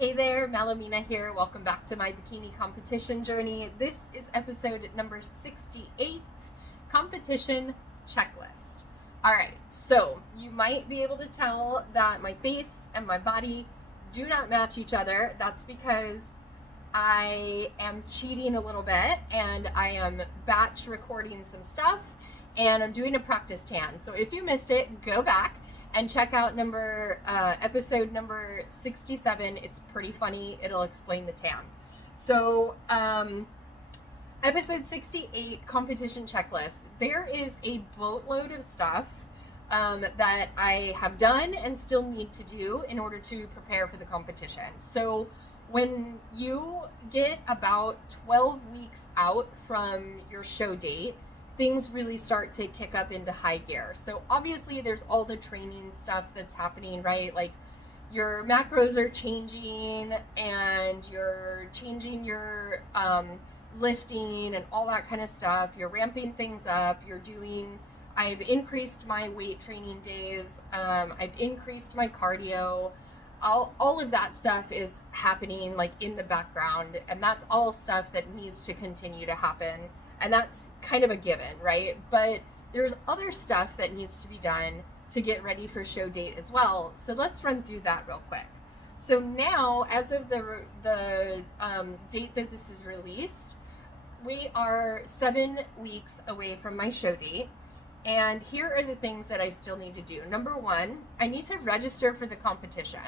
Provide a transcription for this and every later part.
Hey there, Melaminah here. Welcome back to My Bikini Competition Journey. This is episode number 68, Competition Checklist. All right, so you might be able to tell that my face and my body do not match each other. That's because I am cheating a little bit and I am batch recording some stuff and I'm doing a practice tan. So if you missed it, go back and check out episode number 67. It's pretty funny. It'll explain the tan. So, episode 68 competition checklist. There is a boatload of stuff that I have done and still need to do in order to prepare for the competition. So, when you get about 12 weeks out from your show date, things really start to kick up into high gear. So obviously there's all the training stuff that's happening, right? Like your macros are changing and you're changing your lifting and all that kind of stuff. You're ramping things up. I've increased my weight training days. I've increased my cardio. All of that stuff is happening like in the background, and that's all stuff that needs to continue to happen, and that's kind of a given, right? But there's other stuff that needs to be done to get ready for show date as well. So let's run through that real quick. So now, as of the date that this is released, we are 7 weeks away from my show date. And here are the things that I still need to do. Number one, I need to register for the competition.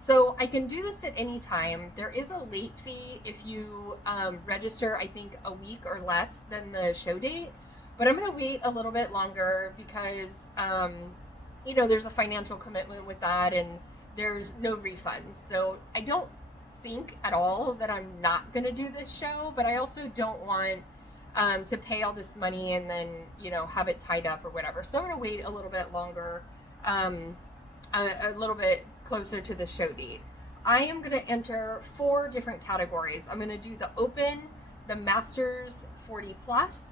So I can do this at any time. There is a late fee if you register, I think, a week or less than the show date. But I'm going to wait a little bit longer because, there's a financial commitment with that and there's no refunds. So I don't think at all that I'm not going to do this show, but I also don't want to pay all this money and then, have it tied up or whatever. So I'm going to wait a little bit longer, a little bit closer to the show date. I am going to enter 4 different categories. I'm going to do the open, the masters 40 plus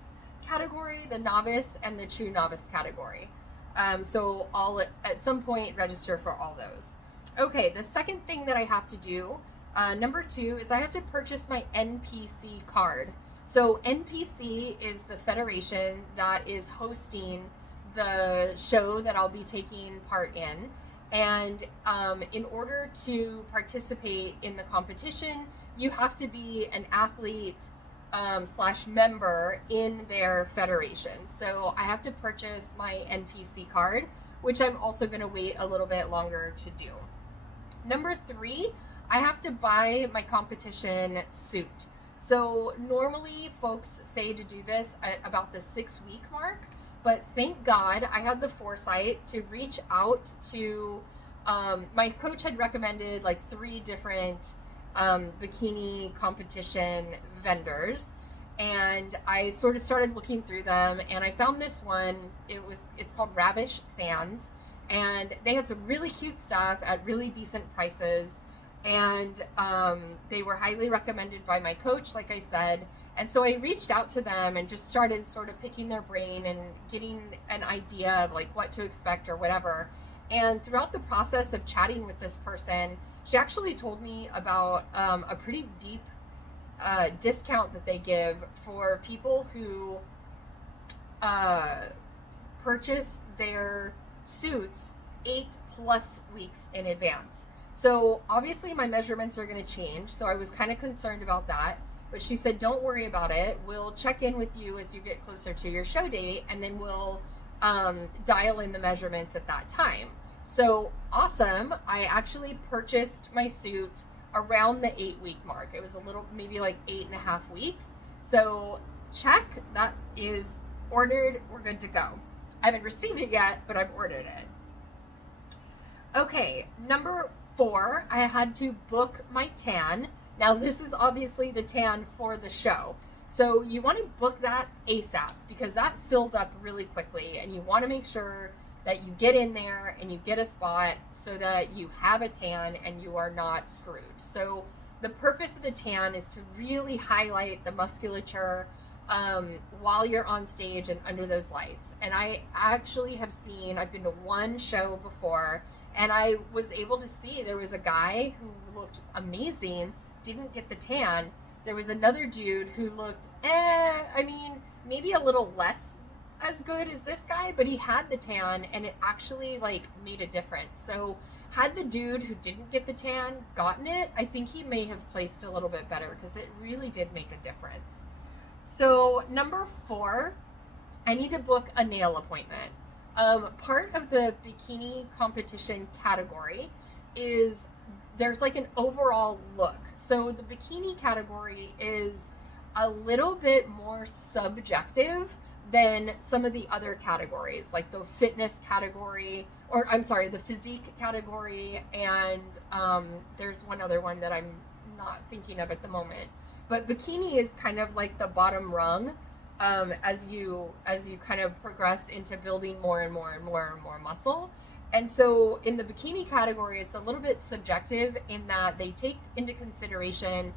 category, the novice, and the true novice category. So I'll at some point register for all those. Okay, the second thing that I have to do, number 2, is I have to purchase my NPC card. So NPC is the federation that is hosting the show that I'll be taking part in. And in order to participate in the competition, you have to be an athlete / member in their federation. So I have to purchase my NPC card, which I'm also going to wait a little bit longer to do. Number 3, I have to buy my competition suit. So normally folks say to do this at about the 6-week mark, but thank God I had the foresight to reach out to, my coach had recommended like 3 different bikini competition vendors, and I sort of started looking through them, and I found this one. It's called Ravish Sands, and they had some really cute stuff at really decent prices, and they were highly recommended by my coach, like I said. And so I reached out to them and just started sort of picking their brain and getting an idea of like what to expect or whatever. And throughout the process of chatting with this person, she actually told me about a pretty deep discount that they give for people who purchase their suits 8+ weeks in advance. So obviously my measurements are going to change. So I was kind of concerned about that. But she said, don't worry about it. We'll check in with you as you get closer to your show date, and then we'll dial in the measurements at that time. So awesome. I actually purchased my suit around the 8-week mark. It was a little, maybe like 8.5 weeks. So check, that is ordered. We're good to go. I haven't received it yet, but I've ordered it. Okay, number 4, I had to book my tan. Now, this is obviously the tan for the show. So you want to book that ASAP because that fills up really quickly, and you want to make sure that you get in there and you get a spot so that you have a tan and you are not screwed. So the purpose of the tan is to really highlight the musculature while you're on stage and under those lights. And I actually have I've been to one show before, And I was able to see there was a guy who looked amazing, didn't get the tan. There was another dude who looked, I mean, maybe a little less as good as this guy, but he had the tan and it actually like made a difference. So had the dude who didn't get the tan gotten it, I think he may have placed a little bit better because it really did make a difference. So number 4, I need to book a nail appointment. Part of the bikini competition category is there's like an overall look. So the bikini category is a little bit more subjective than some of the other categories, like the fitness category, or I'm sorry, the physique category, and there's one other one that I'm not thinking of at the moment. But bikini is kind of like the bottom rung as you kind of progress into building more and more and more and more muscle. And so in the bikini category, it's a little bit subjective in that they take into consideration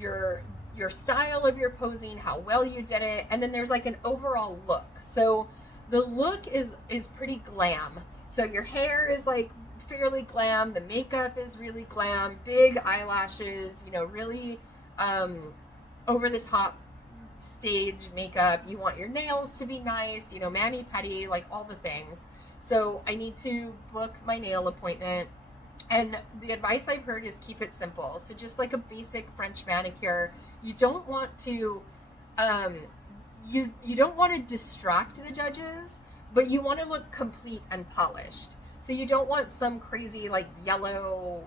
your style of your posing, how well you did it, and then there's like an overall look. So the look is pretty glam. So your hair is like fairly glam, the makeup is really glam, big eyelashes, you know, really over the top stage makeup. You want your nails to be nice, you know, mani-pedi, like all the things. So I need to book my nail appointment. And the advice I've heard is keep it simple. So just like a basic French manicure, you don't want to you don't want to distract the judges, but you want to look complete and polished. So you don't want some crazy like yellow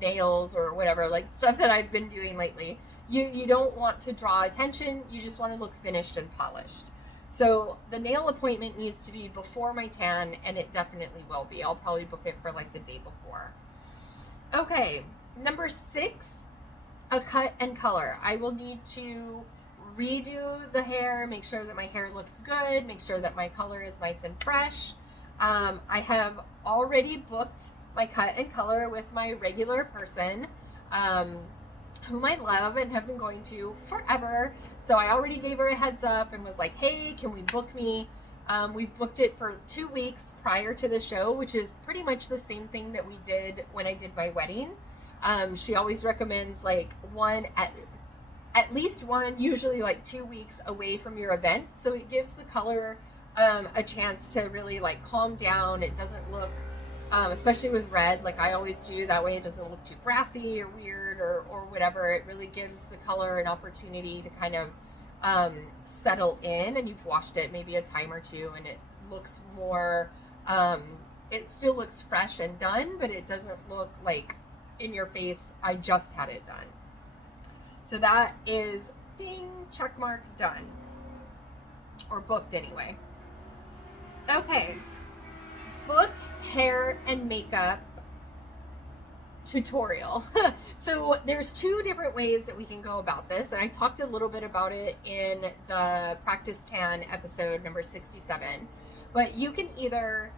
nails or whatever, like stuff that I've been doing lately. You don't want to draw attention. You just want to look finished and polished. So the nail appointment needs to be before my tan, and it definitely will be. I'll probably book it for like the day before. Okay, number 6, a cut and color. I will need to redo the hair, make sure that my hair looks good, make sure that my color is nice and fresh. I have already booked my cut and color with my regular person, whom I love and have been going to forever. So I already gave her a heads up and was like, hey, can we book me? We've booked it for 2 weeks prior to the show, which is pretty much the same thing that we did when I did my wedding. She always recommends like at least one, usually like 2 weeks away from your event. So it gives the color a chance to really like calm down. It doesn't look, especially with red, like I always do, that way it doesn't look too brassy or weird or whatever. It really gives the color an opportunity to kind of settle in, and you've washed it maybe a time or two, and it looks more, it still looks fresh and done, but it doesn't look like in your face, I just had it done. So that is ding, check mark, done, or booked anyway. Okay, book hair and makeup tutorial. So there's 2 different ways that we can go about this, and I talked a little bit about it in the Practice Tan episode number 67. But you can either,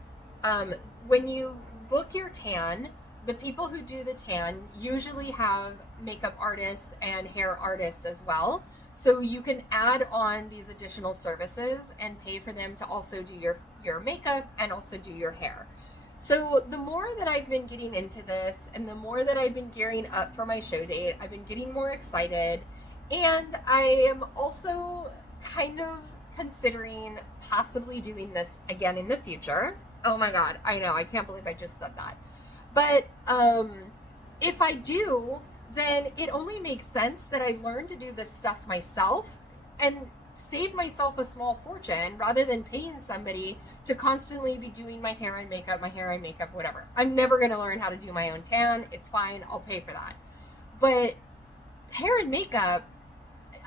when you book your tan, the people who do the tan usually have makeup artists and hair artists as well. So you can add on these additional services and pay for them to also do your makeup and also do your hair. So the more that I've been getting into this and the more that I've been gearing up for my show date, I've been getting more excited. And I am also kind of considering possibly doing this again in the future. Oh my God, I know, I can't believe I just said that. But if I do, then it only makes sense that I learn to do this stuff myself and save myself a small fortune rather than paying somebody to constantly be doing my hair and makeup, whatever. I'm never going to learn how to do my own tan. It's fine. I'll pay for that. But hair and makeup,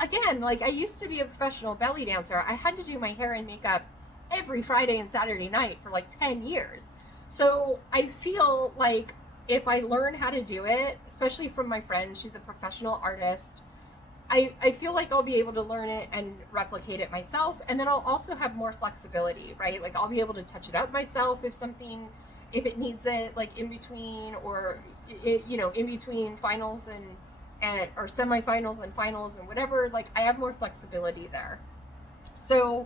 again, like I used to be a professional belly dancer. I had to do my hair and makeup every Friday and Saturday night for like 10 years. So I feel like if I learn how to do it, especially from my friend, she's a professional artist, I feel like I'll be able to learn it and replicate it myself. And then I'll also have more flexibility, right? Like I'll be able to touch it up myself if it needs it, like in between or, in between finals and or semifinals and finals and whatever. Like I have more flexibility there. So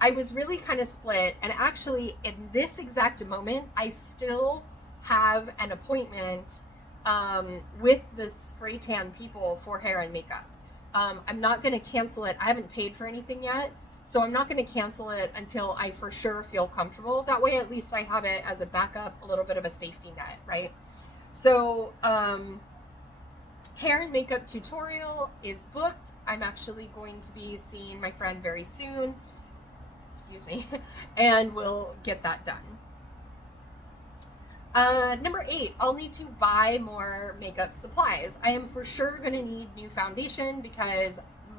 I was really kind of split. And actually in this exact moment, I still have an appointment with the spray tan people for hair and makeup. I'm not going to cancel it. I haven't paid for anything yet, so I'm not going to cancel it until I for sure feel comfortable. That way, at least I have it as a backup, a little bit of a safety net, right? So, hair and makeup tutorial is booked. I'm actually going to be seeing my friend very soon. Excuse me. And we'll get that done. Number 8, I'll need to buy more makeup supplies. I am for sure going to need new foundation because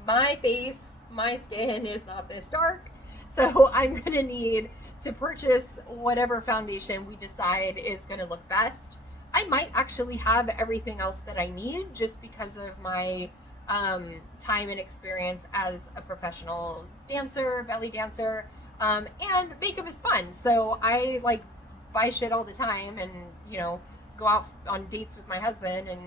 my skin is not this dark. So I'm going to need to purchase whatever foundation we decide is going to look best. I might actually have everything else that I need just because of my time and experience as a professional dancer, belly dancer, and makeup is fun. So I like buy shit all the time and, go out on dates with my husband and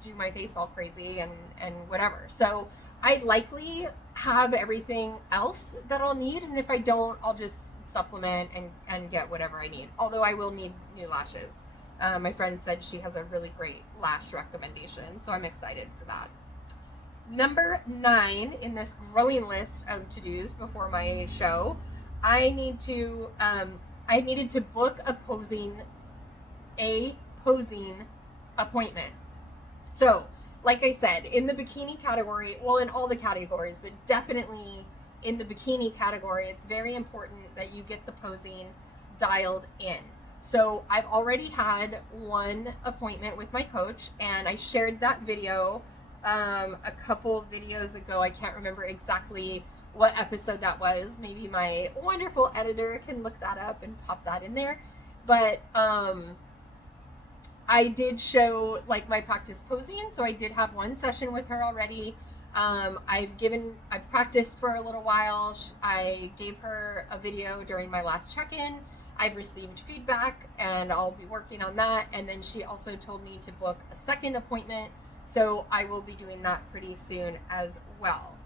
do my face all crazy and whatever. So I likely have everything else that I'll need. And if I don't, I'll just supplement and get whatever I need. Although I will need new lashes. My friend said she has a really great lash recommendation. So I'm excited for that. Number 9 in this growing list of to-dos before my show, I needed to book a posing appointment. So, like I said, in the bikini category, well, in all the categories, but definitely in the bikini category, it's very important that you get the posing dialed in. So I've already had one appointment with my coach, and I shared that video a couple videos ago. I can't remember exactly what episode that was. Maybe my wonderful editor can look that up and pop that in there. But I did show like my practice posing, so I did have one session with her already. I've practiced for a little while. I gave her a video during my last check-in. I've received feedback and I'll be working on that. And then she also told me to book a second appointment, so I will be doing that pretty soon as well.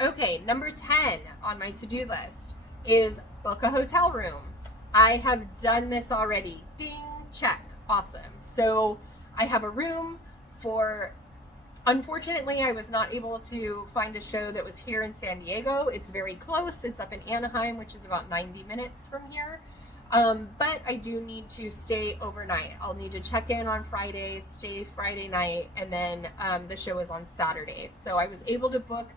Okay, number 10 on my to-do list is book a hotel room. I have done this already. Ding, check. Awesome. So I have a room unfortunately, I was not able to find a show that was here in San Diego. It's very close. It's up in Anaheim, which is about 90 minutes from here. But I do need to stay overnight. I'll need to check in on Friday, stay Friday night, and then the show is on Saturday. So I was able to book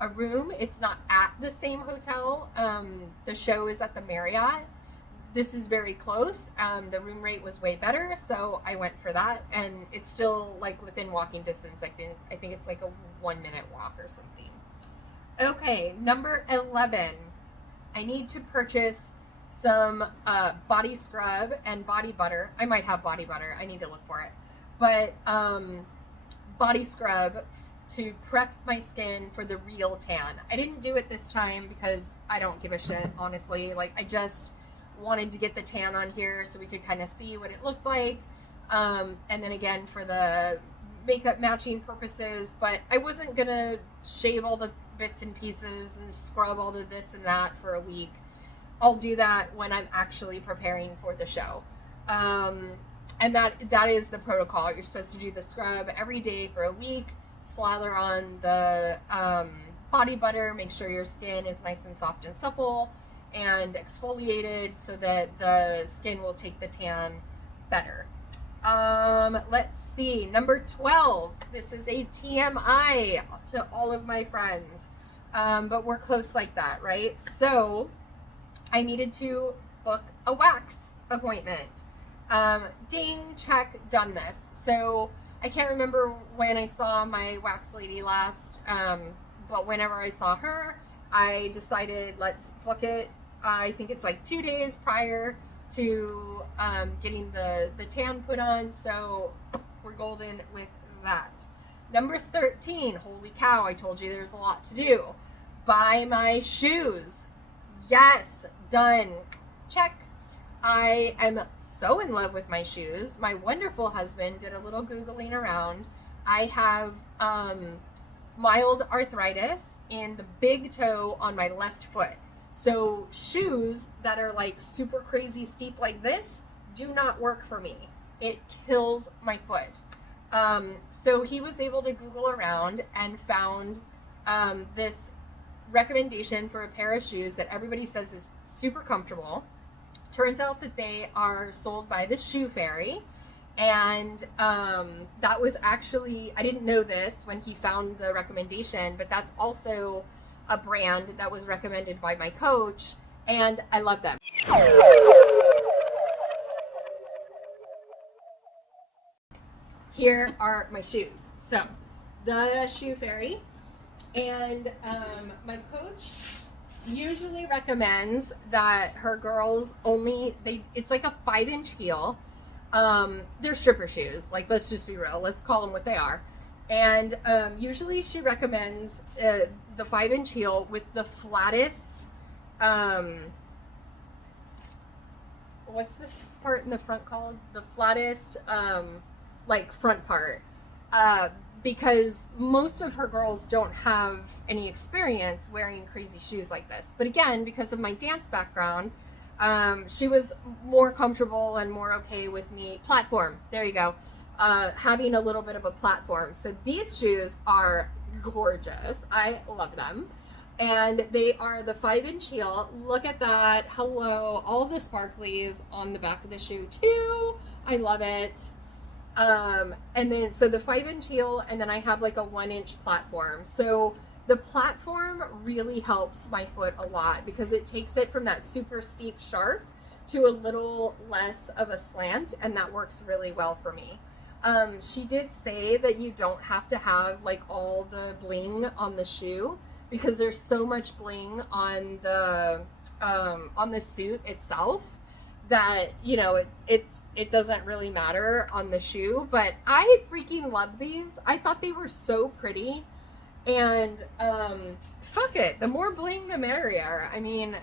a room. It's not at the same hotel. The show is at the Marriott. This is very close. The room rate was way better, so I went for that. And it's still like within walking distance. I think it's like a 1-minute walk or something. Okay, number 11. I need to purchase some body scrub and body butter. I might have body butter. I need to look for it. But body scrub to prep my skin for the real tan. I didn't do it this time because I don't give a shit, honestly. Like, I just wanted to get the tan on here so we could kind of see what it looked like. And then again, for the makeup matching purposes, but I wasn't going to shave all the bits and pieces and scrub all the this and that for a week. I'll do that when I'm actually preparing for the show. And that is the protocol. You're supposed to do the scrub every day for a week, slather on the body butter, make sure your skin is nice and soft and supple, and exfoliated so that the skin will take the tan better. Let's see, number 12. This is a TMI to all of my friends, but we're close like that, right? So I needed to book a wax appointment. Ding, check, done this. So I can't remember when I saw my wax lady last, but whenever I saw her, I decided let's book it. I think it's like 2 days prior to getting the tan put on, so we're golden with that. Number 13, holy cow, I told you there's a lot to do. Buy my shoes. Yes, done. Check. I am so in love with my shoes. My wonderful husband did a little Googling around. I have mild arthritis in the big toe on my left foot. So shoes that are like super crazy steep like this do not work for me. It kills my foot. So he was able to Google around and found this recommendation for a pair of shoes that everybody says is super comfortable. Turns out that they are sold by the Shoe Fairy. And that was actually, I didn't know this when he found the recommendation, but that's also a brand that was recommended by my coach, and I love them. Here are my shoes. So, the Shoe Fairy, and my coach usually recommends that her girls only, it's like a 5-inch heel. They're stripper shoes. Like, let's just be real. Let's call them what they are. And usually she recommends the 5-inch heel with the flattest, what's this part in the front called? The flattest, like, front part. Because most of her girls don't have any experience wearing crazy shoes like this. But again, because of my dance background, she was more comfortable and more okay with me. Platform, there you go. Having a little bit of a platform. So these shoes are gorgeous. I love them. And they are the 5-inch heel. Look at that. Hello. All the sparklies on the back of the shoe too. I love it. And then, so the 5-inch heel, and then I have like a 1-inch platform. So the platform really helps my foot a lot because it takes it from that super steep sharp to a little less of a slant, and that works really well for me. She did say that you don't have to have like all the bling on the shoe because there's so much bling on the suit itself that, you know, it doesn't really matter on the shoe. But I freaking love these. I thought they were so pretty. And fuck it, the more bling the merrier. I mean,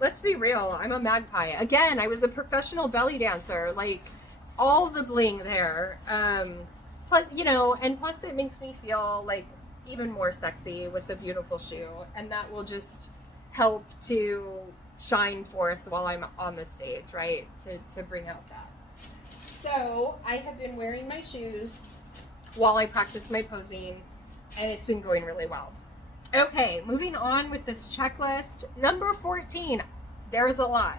let's be real, I'm a magpie. Again, I was a professional belly dancer, like all the bling there. Plus, you know, and plus it makes me feel like even more sexy with the beautiful shoe, and that will just help to shine forth while I'm on the stage, right? To bring out that. So I have been wearing my shoes while I practice my posing, and it's been going really well. Okay, moving on with this checklist. Number 14, there's a lot.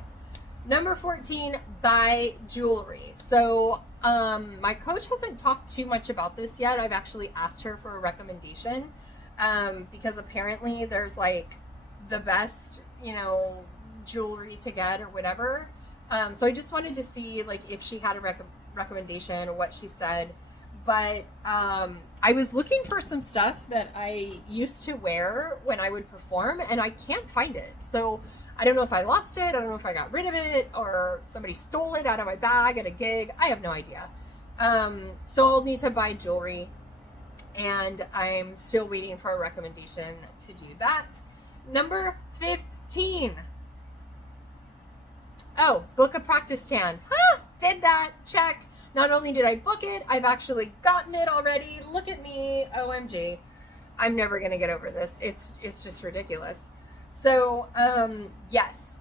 Number 14, buy jewelry. So my coach hasn't talked too much about this yet. I've actually asked her for a recommendation because apparently there's like the best, you know, jewelry to get or whatever. So I just wanted to see like if she had a recommendation or what she said. But I was looking for some stuff that I used to wear when I would perform, and I can't find it. So I don't know if I lost it, I don't know if I got rid of it, or somebody stole it out of my bag at a gig. I have no idea. So I'll need to buy jewelry, and I'm still waiting for a recommendation to do that. Number 15. Oh, book a practice tan. Did that, check. Not only did I book it, I've actually gotten it already. Look at me, OMG. I'm never gonna get over this. It's just ridiculous. So, yes,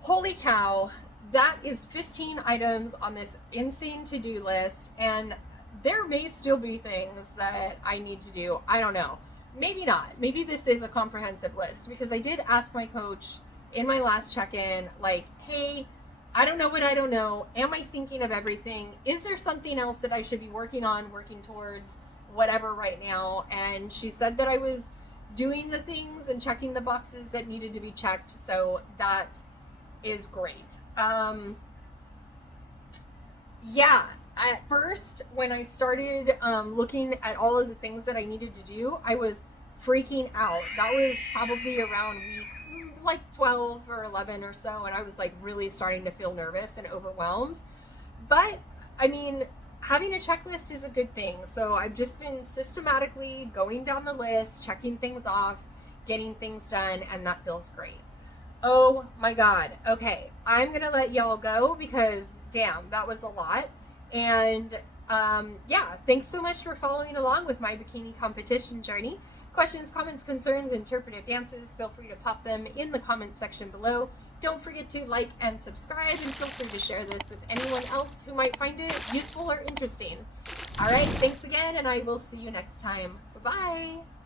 holy cow, that is 15 items on this insane to-do list, and there may still be things that I need to do. I don't know. Maybe not. Maybe this is a comprehensive list, because I did ask my coach in my last check-in, like, hey, I don't know what I don't know. Am I thinking of everything? Is there something else that I should be working on, working towards, whatever right now? And she said that I was doing the things and checking the boxes that needed to be checked. So that is great. Yeah, at first, when I started looking at all of the things that I needed to do, I was freaking out. That was probably around week like 12 or 11 or so, and I was like really starting to feel nervous and overwhelmed. But I mean, having a checklist is a good thing. So I've just been systematically going down the list, checking things off, getting things done, and that feels great. Oh my God. Okay, I'm gonna let y'all go because damn, that was a lot. And Yeah, thanks so much for following along with my bikini competition journey. Questions, comments, concerns, interpretive dances, feel free to pop them in the comment section below. Don't forget to like and subscribe, and feel free to share this with anyone else who might find it useful or interesting. All right, thanks again, and I will see you next time. Bye-bye.